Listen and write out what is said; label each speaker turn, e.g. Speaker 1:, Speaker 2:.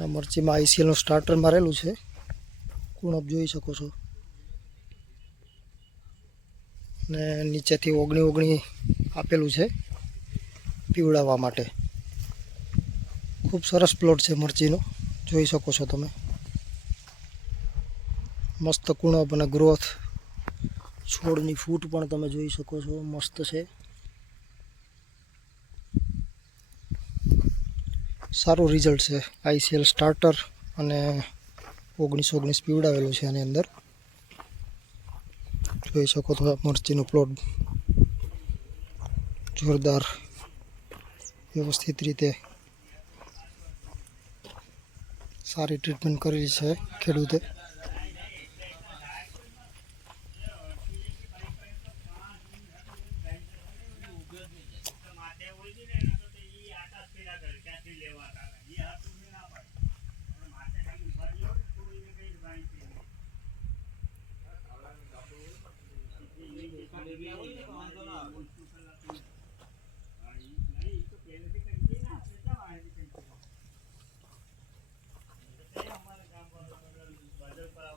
Speaker 1: આ મરચીમાં આઈસીએલનું સ્ટાર્ટર મારેલું છે. કુણપ જોઈ શકો છો? ને નીચેથી ઓગણી ઓગણી આપેલું છે પીવડાવવા માટે. ખૂબ સરસ પ્લોટ છે મરચીનો. જોઈ શકો છો તમે. મસ્ત કુણપ અને ગ્રોથ છોડની ફૂટ પણ તમે જોઈ શકો છો. મસ્ત છે. સારું રિઝલ્ટ છે. આઈસીએલ સ્ટાર્ટર અને ઓગણીસો ઓગણીસ પીવડાવેલું છે આની અંદર. જોઈ શકો આ મરચીનો પ્લોટ જોરદાર વ્યવસ્થિત રીતે સારી ટ્રીટમેન્ટ કરેલી છે ખેડૂતે. Hallelujah.